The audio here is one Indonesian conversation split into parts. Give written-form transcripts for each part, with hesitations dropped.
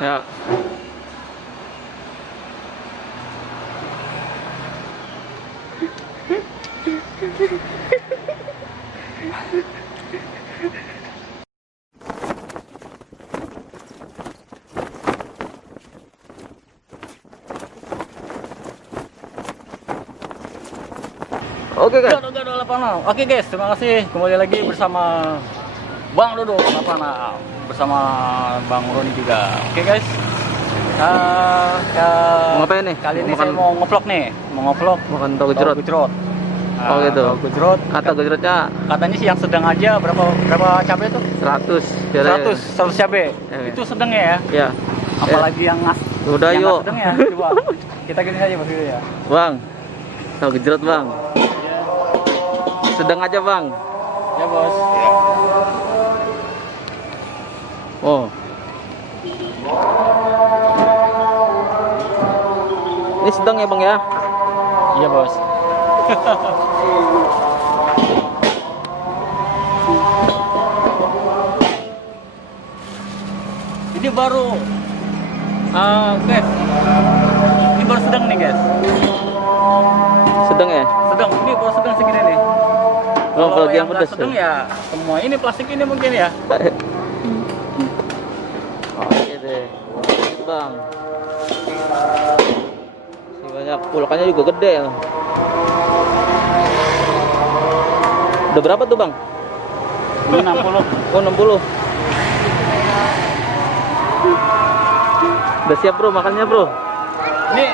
Ya. Oke guys. Udah Lapana. Oke guys, terima kasih kembali lagi bersama Bang Dodo Lapana, bersama Bang Roni juga. Oke guys. Mau ngapain nih? Kali ini Makan- saya mau ngevlog nih, mau ngevlog Makan tahu gejrot. gejrot. Oh gitu. Tahu gejrot. Kata gejrotnya Katanya sih yang sedang aja berapa cabai tuh? 100. 100 cabai. Ya. Itu sedang ya. Ya. Apalagi yang Udah yang yuk. sedang ya. Coba kita gini aja Mas ya. Bang. Tahu gejrot, Bang. Sedang aja, Bang. Ya, Bos. Oh. Ini sedang ya, Bang ya? Iya, Bos. Ini baru guys. Ini baru sedang nih, guys. Sedang ya? Sedang. Ini baru sedang segini nih. Oh, kalau yang nggak pedas. sedang ya semua ini plastik ini mungkin ya. Oh, gitu. Bang. Si banyak pulakanya juga gede ya. Udah berapa tuh, Bang? 60. Oh, 60. Udah siap, Bro, makannya, Bro. Ini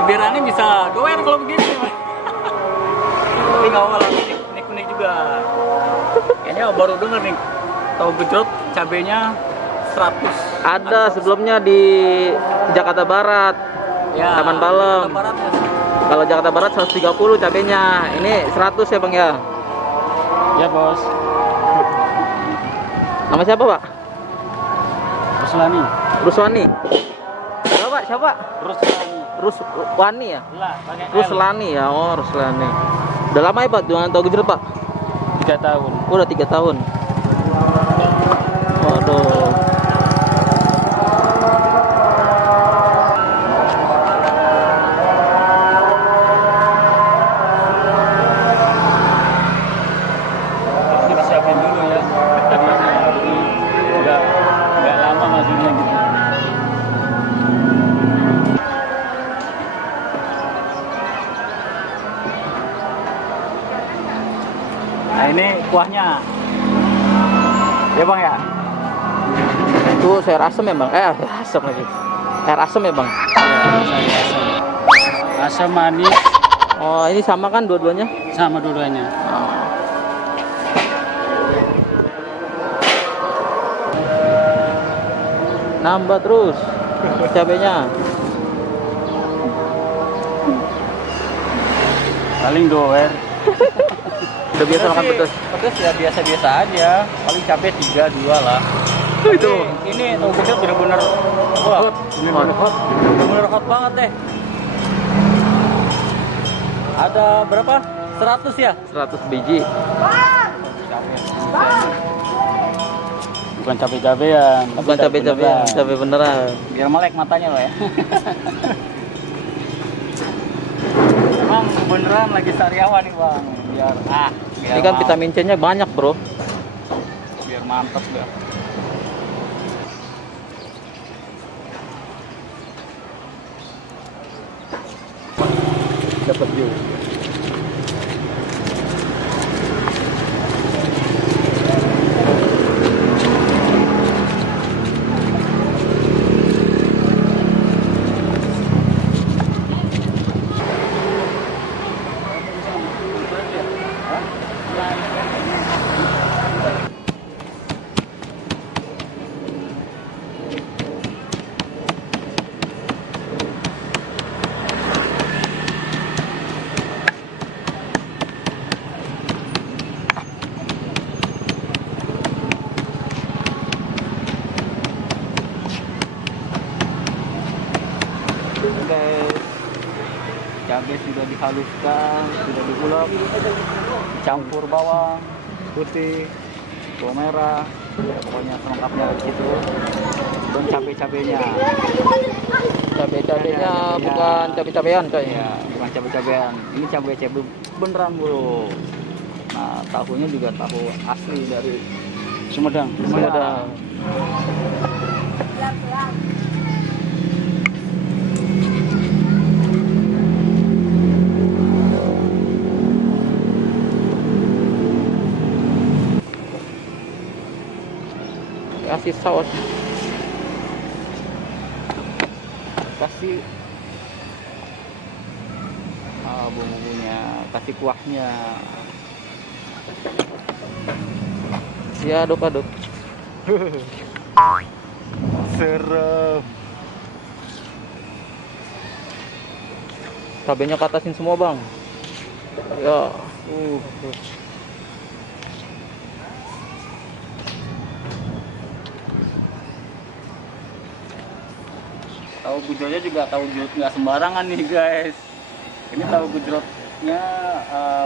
bibirannya bisa gower kalau begini. Tapi nggak apa-apa, unik juga. Kayaknya baru denger nih, tahu gejrot cabenya 100. Ada sebelumnya di Jakarta Barat. Ya, Taman Palem. Jakarta Barat ya. Kalau Jakarta Barat 130 cabenya. Ini 100 ya, Bang ya? Ya, Bos. Nama siapa, Pak? Ruslani. Ruswani. Siapa, Pak? Siapa? Ruslani. Ruswani ya? Lah, pakai L. Ruslani ya. Oh, Ruslani. Udah lama ya, Pak, jualan tahu gejrot, Pak? 3 tahun. Oh, udah 3 tahun. Waduh. Ini disiapin dulu ya. Nggak lama maksudnya gitu. Nah ini kuahnya. Ya Bang ya. Itu sayur asem ya, Bang? Air asem lagi. Air asem ya, Bang? Asam manis Oh, ini sama kan dua-duanya? sama dua-duanya. Oh. Nambah terus cabenya. Paling gower. Udah biasa makan pedas. Pedas ya biasa-biasa aja. Paling cabai 3, 2 lah. Itu. Ini tahu gejrot bener-bener wah, bener-bener hot. Bener-bener hot banget deh. Ada berapa? 100 ya? 100 biji. Bukan cabai-cabean, Bukan cabai-cabean, cabai beneran. biar melek matanya lo ya. Emang beneran lagi sariawan nih Bang. Biar Ini kan vitamin C-nya banyak, Bro. biar mantep dah. Dapat view. Guys, cabai sudah dihaluskan, sudah diulek, Campur bawang putih, bawang merah, ya, pokoknya selengkapnya gitu. cabai-cabainya. Cabai-cabainya Cabainya. bukan cabai-cabean coy. Ya, bukan cabai-cabean. Ini cabai-cabai beneran bro. Nah, tahunya juga tahu asli dari Sumedang. Sumedang. Kasih saus. Kasih bumbunya, kasih kuahnya. Ya aduk-aduk. Serem. Cabainya katasin semua bang. Ya. Tahu gujrotnya juga tahu gujrot nggak sembarangan nih guys. Ini tahu gujrotnya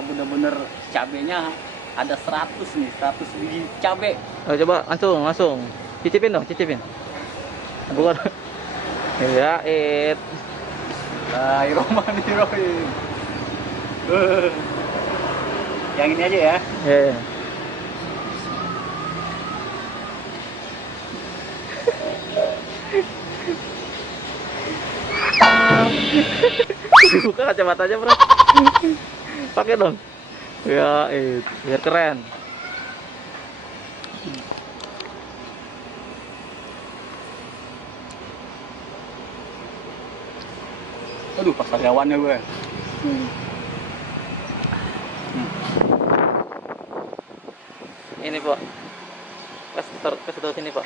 bener-bener cabenya ada 100 nih, 100 biji cabe. Oh, coba langsung. Cicipin dong, cicipin. Bukan. Ya, Bismillahirrahmanirrahim. Yang ini aja ya. Ya. Buka kacamatanya bro. Pakai dong. Ya, biar keren. Aduh, pas karyawannya gue. Ini pak. Kasih tahu sini pak.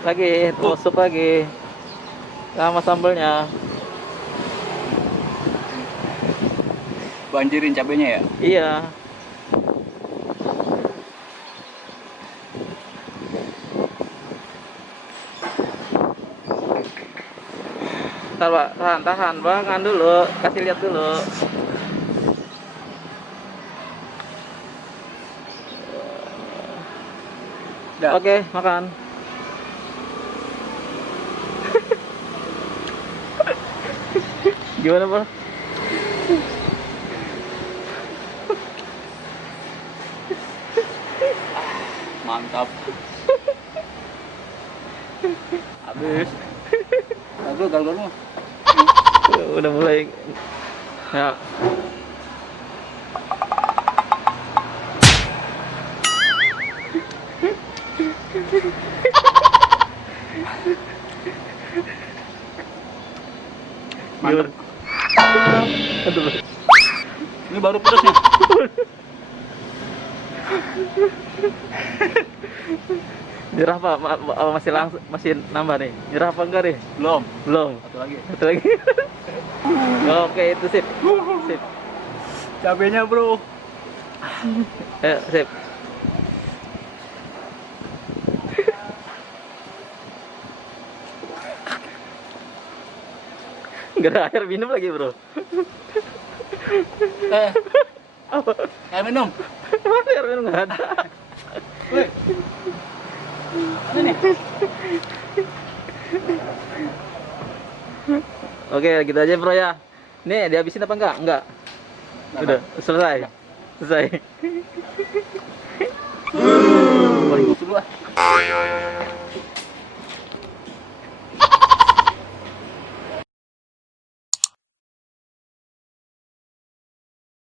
Lagi, tusuk lagi. Sama sambelnya. Banjirin cabenya ya. Iya. Ntar pak, tahan bang, dulu, kasih lihat dulu. Udah. Oke, makan. Gimana pak? Mantap. Habis. Gagal lu. Udah mulai. Ya. Mantap. Aduh. Ini baru pedas nih. Nyerah pak, masih langsung, masih nambah nih. Nyerah apa enggak nih? Belum. Belum. Satu lagi. Satu lagi. Oke, itu sip. Sip. Cabenya, bro. Sip. Gak ada air minum lagi bro. Apa? Air minum. Mana air minum nggak ada? Woi. Ada nih. Oke, gitu aja bro ya. Nih, dihabisin apa enggak? Enggak. Udah, selesai. Selesai.